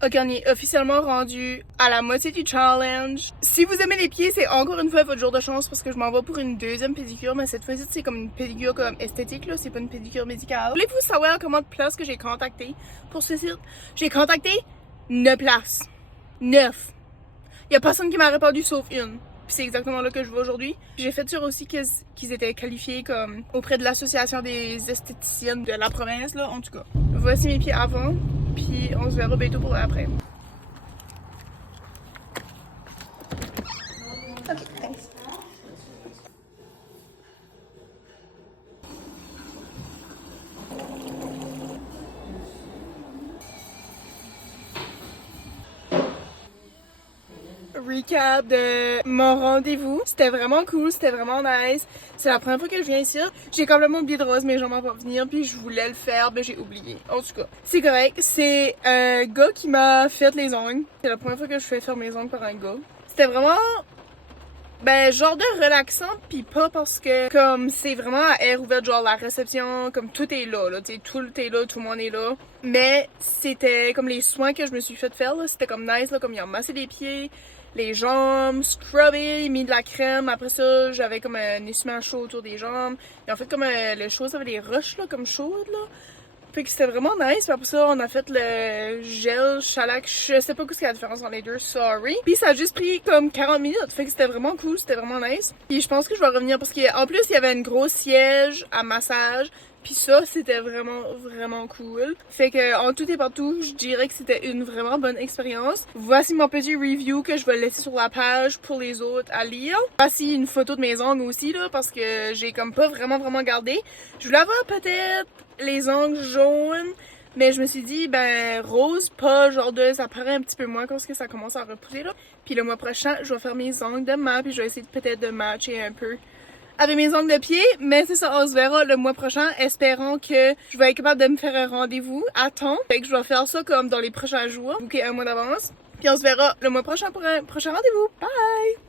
Ok, on est officiellement rendu à la moitié du challenge. Si vous aimez les pieds, c'est encore une fois votre jour de chance parce que je m'en vais pour une deuxième pédicure, mais cette fois-ci, c'est comme une pédicure comme esthétique, là, c'est pas une pédicure médicale. Voulez-vous savoir comment de places que j'ai contacté pour ce site? J'ai contacté 9 places. 9. Y a personne qui m'a répondu sauf une. Puis c'est exactement là que je vais aujourd'hui. J'ai fait sûr aussi qu'ils étaient qualifiés comme auprès de l'association des esthéticiennes de la province, là, en tout cas. Voici mes pieds avant, puis on se verra bientôt pour après. Ok, thanks. Recap de mon rendez-vous. C'était vraiment cool, c'était vraiment nice. C'est la première fois que je viens ici. J'ai complètement oublié de rose mes jambes avant de venir, puis je voulais le faire, mais j'ai oublié. En tout cas, c'est correct. C'est un gars qui m'a fait les ongles. C'est la première fois que je fais faire mes ongles par un gars. C'était vraiment genre de relaxant, pis pas parce que comme c'est vraiment à air ouvert, genre la réception, comme tout est là, tu sais, tout est là, tout le monde est là. Mais c'était comme les soins que je me suis fait faire, là, c'était comme nice, là, comme ils ont massé les pieds, les jambes, scrubbé, mis de la crème. Après ça, j'avais comme un essuie chaud autour des jambes. Et en fait, comme le chaud, ça avait des roches, là, comme chaudes, là. Fait que c'était vraiment nice. Puis après ça, on a fait le gel shellac. Je sais pas qu'est-ce qu'il y a la différence entre les deux, sorry. Puis ça a juste pris comme 40 minutes. Fait que c'était vraiment cool, c'était vraiment nice. Puis je pense que je vais revenir parce qu'en plus, il y avait une grosse siège à massage. Puis ça, c'était vraiment, vraiment cool. Fait que en tout et partout, je dirais que c'était une vraiment bonne expérience. Voici mon petit review que je vais laisser sur la page pour les autres à lire. Voici une photo de mes ongles aussi, là, parce que j'ai comme pas vraiment gardé. Je voulais avoir peut-être les ongles jaunes, mais je me suis dit, rose, pas genre de, ça paraît un petit peu moins quand ça commence à repousser, là. Puis le mois prochain, je vais faire mes ongles de main, puis je vais essayer peut-être de matcher un peu avec mes ongles de pied, mais c'est ça, on se verra le mois prochain, espérons que je vais être capable de me faire un rendez-vous à temps. Fait que je vais faire ça comme dans les prochains jours, booker un mois d'avance. Puis on se verra le mois prochain pour un prochain rendez-vous. Bye!